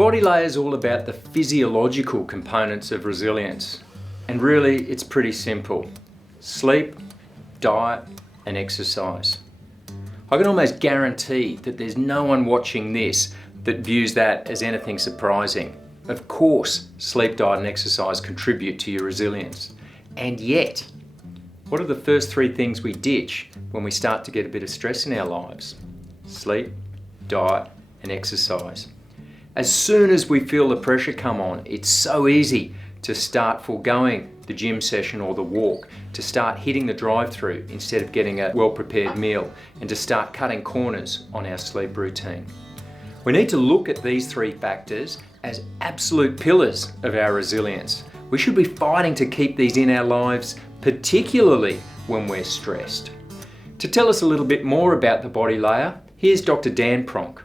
body layer is all about the physiological components of resilience. And really, it's pretty simple. Sleep, diet, and exercise. I can almost guarantee that there's no one watching this that views that as anything surprising. Of course, sleep, diet, and exercise contribute to your resilience. And yet, what are the first three things we ditch when we start to get a bit of stress in our lives? Sleep, diet, and exercise. As soon as we feel the pressure come on, it's so easy to start foregoing the gym session or the walk, to start hitting the drive-through instead of getting a well-prepared meal, and to start cutting corners on our sleep routine. We need to look at these three factors as absolute pillars of our resilience. We should be fighting to keep these in our lives, particularly when we're stressed. To tell us a little bit more about the body layer, here's Dr. Dan Pronk.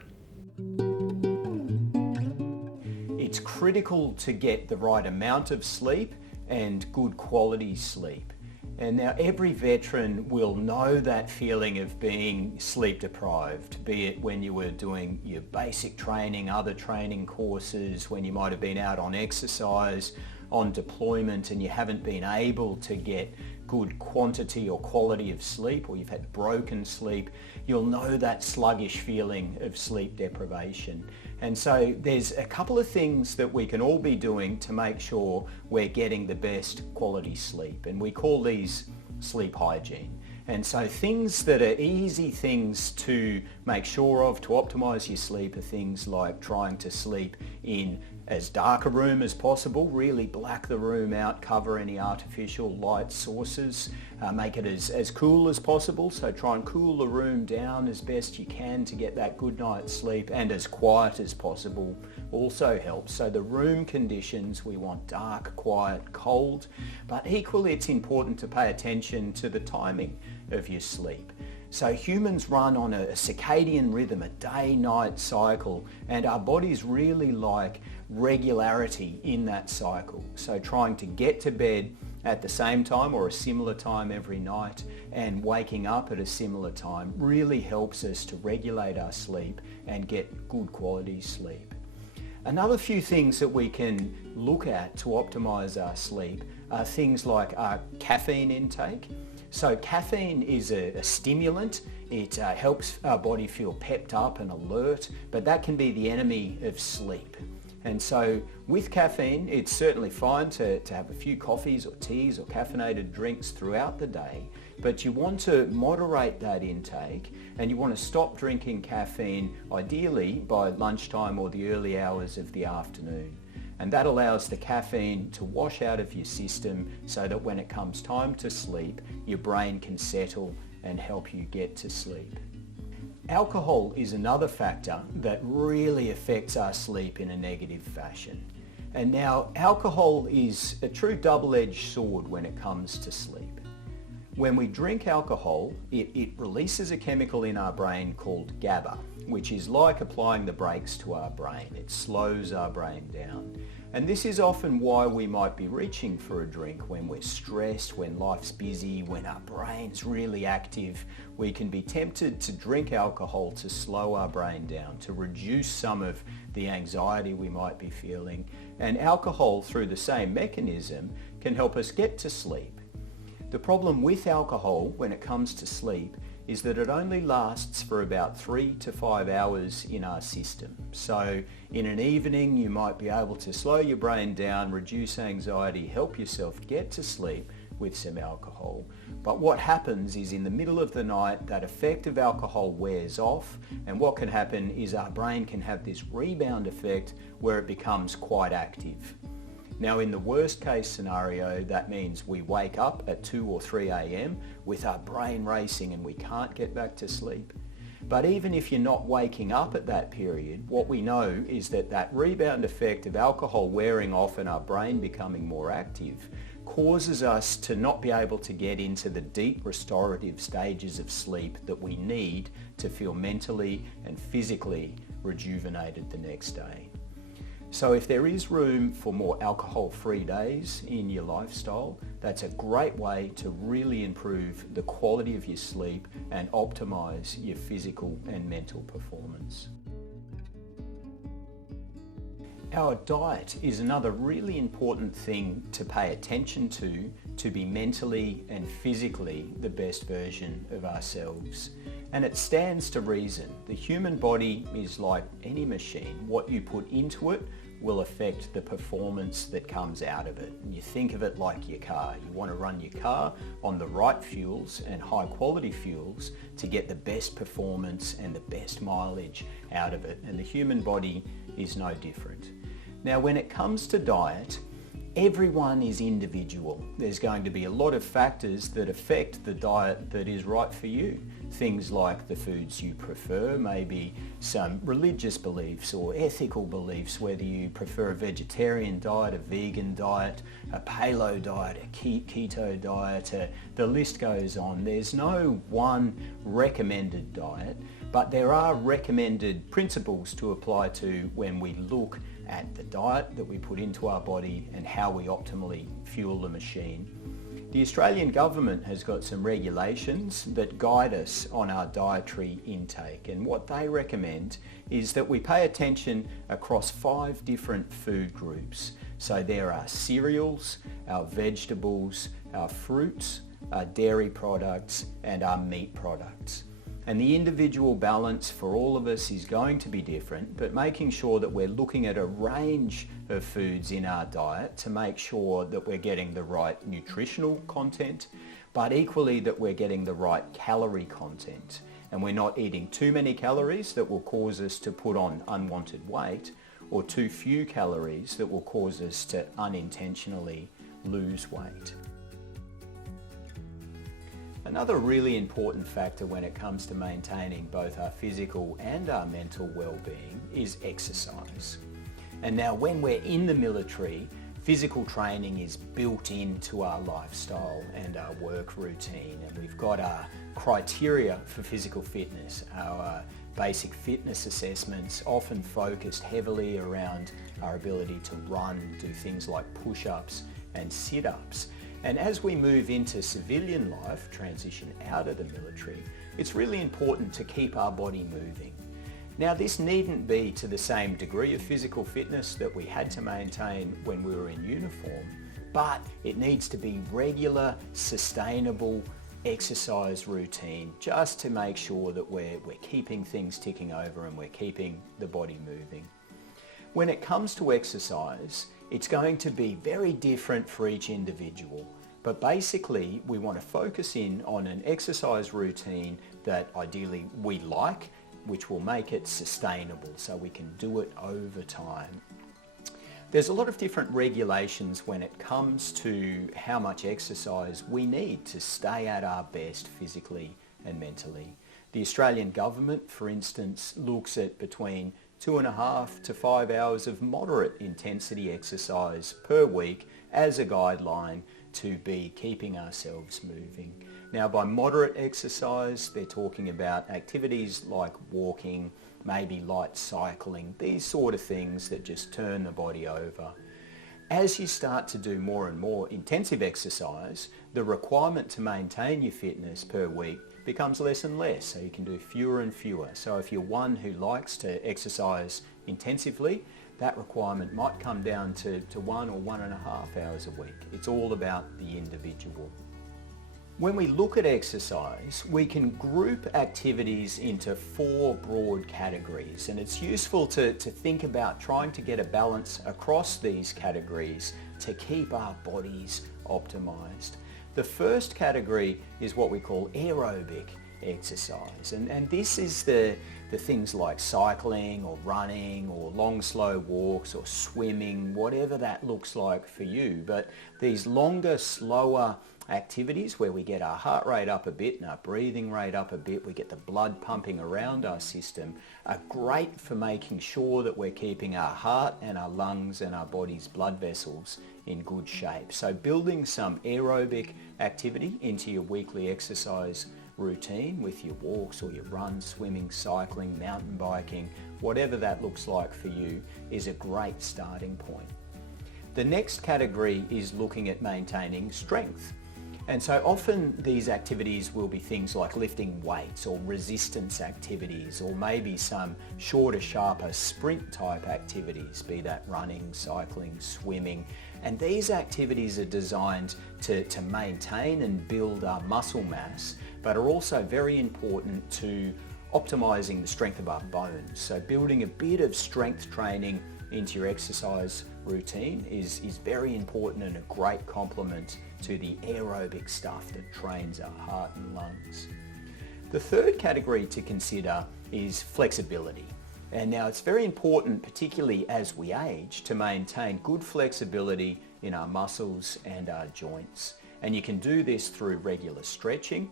It's critical to get the right amount of sleep and good quality sleep. And now every veteran will know that feeling of being sleep deprived, be it when you were doing your basic training, other training courses, when you might have been out on exercise, on deployment, and you haven't been able to get good quantity or quality of sleep, or you've had broken sleep. You'll know that sluggish feeling of sleep deprivation. And so there's a couple of things that we can all be doing to make sure we're getting the best quality sleep. And we call these sleep hygiene. And so things that are easy things to make sure of to optimize your sleep are things like trying to sleep in as dark a room as possible, really black the room out, cover any artificial light sources, make it as cool as possible, so try and cool the room down as best you can to get that good night's sleep, and as quiet as possible also helps. So the room conditions, we want dark, quiet, cold, but equally it's important to pay attention to the timing of your sleep. So humans run on a circadian rhythm, a day-night cycle, and our bodies really like regularity in that cycle. So trying to get to bed at the same time or a similar time every night and waking up at a similar time really helps us to regulate our sleep and get good quality sleep. Another few things that we can look at to optimize our sleep are things like our caffeine intake. So caffeine is a stimulant. It helps our body feel pepped up and alert, but that can be the enemy of sleep. And so with caffeine, it's certainly fine to have a few coffees or teas or caffeinated drinks throughout the day, but you want to moderate that intake, and you want to stop drinking caffeine ideally by lunchtime or the early hours of the afternoon. And that allows the caffeine to wash out of your system so that when it comes time to sleep, your brain can settle and help you get to sleep. Alcohol is another factor that really affects our sleep in a negative fashion. And now alcohol is a true double-edged sword when it comes to sleep. When we drink alcohol, it releases a chemical in our brain called GABA, which is like applying the brakes to our brain. It slows our brain down. And this is often why we might be reaching for a drink when we're stressed, when life's busy, when our brain's really active. We can be tempted to drink alcohol to slow our brain down, to reduce some of the anxiety we might be feeling. And alcohol, through the same mechanism, can help us get to sleep. The problem with alcohol when it comes to sleep is that it only lasts for about 3 to 5 hours in our system. So in an evening, you might be able to slow your brain down, reduce anxiety, help yourself get to sleep with some alcohol. But what happens is in the middle of the night, that effect of alcohol wears off, and what can happen is our brain can have this rebound effect where it becomes quite active. Now in the worst case scenario, that means we wake up at 2 or 3 a.m. with our brain racing and we can't get back to sleep. But even if you're not waking up at that period, what we know is that that rebound effect of alcohol wearing off and our brain becoming more active causes us to not be able to get into the deep restorative stages of sleep that we need to feel mentally and physically rejuvenated the next day. So if there is room for more alcohol-free days in your lifestyle, that's a great way to really improve the quality of your sleep and optimize your physical and mental performance. Our diet is another really important thing to pay attention to be mentally and physically the best version of ourselves. And it stands to reason. The human body is like any machine. What you put into it will affect the performance that comes out of it. And you think of it like your car. You want to run your car on the right fuels and high quality fuels to get the best performance and the best mileage out of it. And the human body is no different. Now, when it comes to diet, everyone is individual. There's going to be a lot of factors that affect the diet that is right for you. Things like the foods you prefer, maybe some religious beliefs or ethical beliefs, whether you prefer a vegetarian diet, a vegan diet, a paleo diet, a keto diet, the list goes on. There's no one recommended diet, but there are recommended principles to apply to when we look at the diet that we put into our body and how we optimally fuel the machine. The Australian government has got some regulations that guide us on our dietary intake, and what they recommend is that we pay attention across 5 different food groups. So there are cereals, our vegetables, our fruits, our dairy products and our meat products. And the individual balance for all of us is going to be different, but making sure that we're looking at a range of foods in our diet to make sure that we're getting the right nutritional content, but equally that we're getting the right calorie content. And we're not eating too many calories that will cause us to put on unwanted weight, or too few calories that will cause us to unintentionally lose weight. Another really important factor when it comes to maintaining both our physical and our mental well-being is exercise. And now when we're in the military, physical training is built into our lifestyle and our work routine, and we've got our criteria for physical fitness. Our basic fitness assessments often focused heavily around our ability to run, do things like push-ups and sit-ups. And as we move into civilian life, transition out of the military, it's really important to keep our body moving. Now, this needn't be to the same degree of physical fitness that we had to maintain when we were in uniform, but it needs to be regular, sustainable exercise routine just to make sure that we're keeping things ticking over and we're keeping the body moving. When it comes to exercise, it's going to be very different for each individual, but basically we want to focus in on an exercise routine that ideally we like, which will make it sustainable so we can do it over time. There's a lot of different regulations when it comes to how much exercise we need to stay at our best physically and mentally. The Australian government, for instance, looks at between 2.5 to 5 hours of moderate intensity exercise per week as a guideline to be keeping ourselves moving. Now, by moderate exercise, they're talking about activities like walking, maybe light cycling, these sort of things that just turn the body over. As you start to do more and more intensive exercise, the requirement to maintain your fitness per week becomes less and less, so you can do fewer and fewer. So if you're one who likes to exercise intensively, that requirement might come down to 1 or 1.5 hours a week. It's all about the individual. When we look at exercise, we can group activities into 4 broad categories, and it's useful to think about trying to get a balance across these categories to keep our bodies optimized. The first category is what we call aerobic exercise, and this is the things like cycling or running or long slow walks or swimming, whatever that looks like for you. But these longer, slower activities where we get our heart rate up a bit and our breathing rate up a bit, we get the blood pumping around our system, are great for making sure that we're keeping our heart and our lungs and our body's blood vessels in good shape. So building some aerobic activity into your weekly exercise routine with your walks or your runs, swimming, cycling, mountain biking, whatever that looks like for you, is a great starting point. The next category is looking at maintaining strength. And so often these activities will be things like lifting weights or resistance activities, or maybe some shorter, sharper sprint type activities, be that running, cycling, swimming. And these activities are designed to maintain and build our muscle mass, but are also very important to optimizing the strength of our bones. So building a bit of strength training into your exercise routine is very important and a great complement to the aerobic stuff that trains our heart and lungs. The third category to consider is flexibility. And now it's very important, particularly as we age, to maintain good flexibility in our muscles and our joints. And you can do this through regular stretching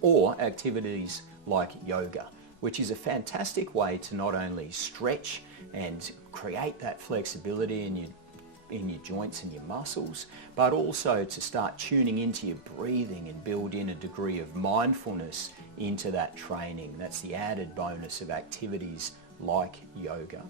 or activities like yoga, which is a fantastic way to not only stretch and create that flexibility in your joints and your muscles, but also to start tuning into your breathing and build in a degree of mindfulness into that training. That's the added bonus of activities like yoga.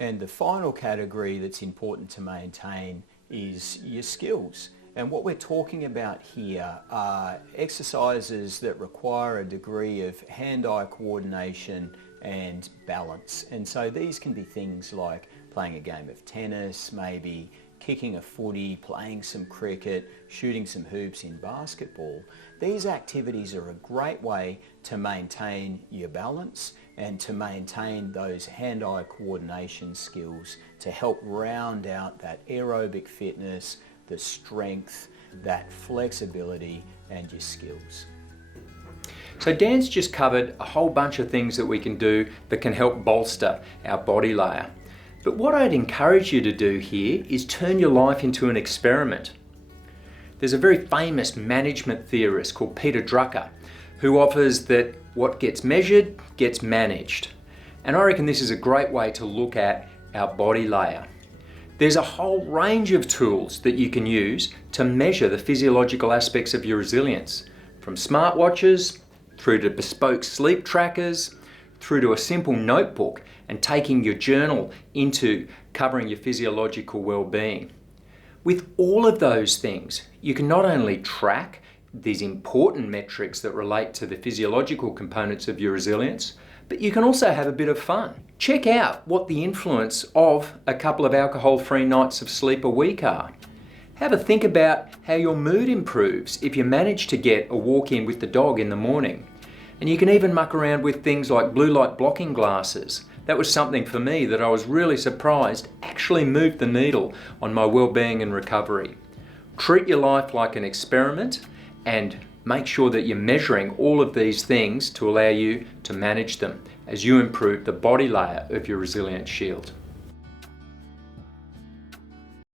And the final category that's important to maintain is your skills. And what we're talking about here are exercises that require a degree of hand-eye coordination and balance. And so these can be things like playing a game of tennis, maybe kicking a footy, playing some cricket, shooting some hoops in basketball. These activities are a great way to maintain your balance and to maintain those hand-eye coordination skills to help round out that aerobic fitness, the strength, that flexibility, and your skills. So Dan's just covered a whole bunch of things that we can do that can help bolster our body layer. But what I'd encourage you to do here is turn your life into an experiment. There's a very famous management theorist called Peter Drucker who offers that what gets measured gets managed. And I reckon this is a great way to look at our body layer. There's a whole range of tools that you can use to measure the physiological aspects of your resilience, from smartwatches through to bespoke sleep trackers, through to a simple notebook and taking your journal into covering your physiological well-being. With all of those things, you can not only track these important metrics that relate to the physiological components of your resilience, but you can also have a bit of fun. Check out what the influence of a couple of alcohol-free nights of sleep a week are. Have a think about how your mood improves if you manage to get a walk in with the dog in the morning. And you can even muck around with things like blue light blocking glasses. That was something for me that I was really surprised actually moved the needle on my well-being and recovery. Treat your life like an experiment and make sure that you're measuring all of these things to allow you to manage them as you improve the body layer of your resilient shield.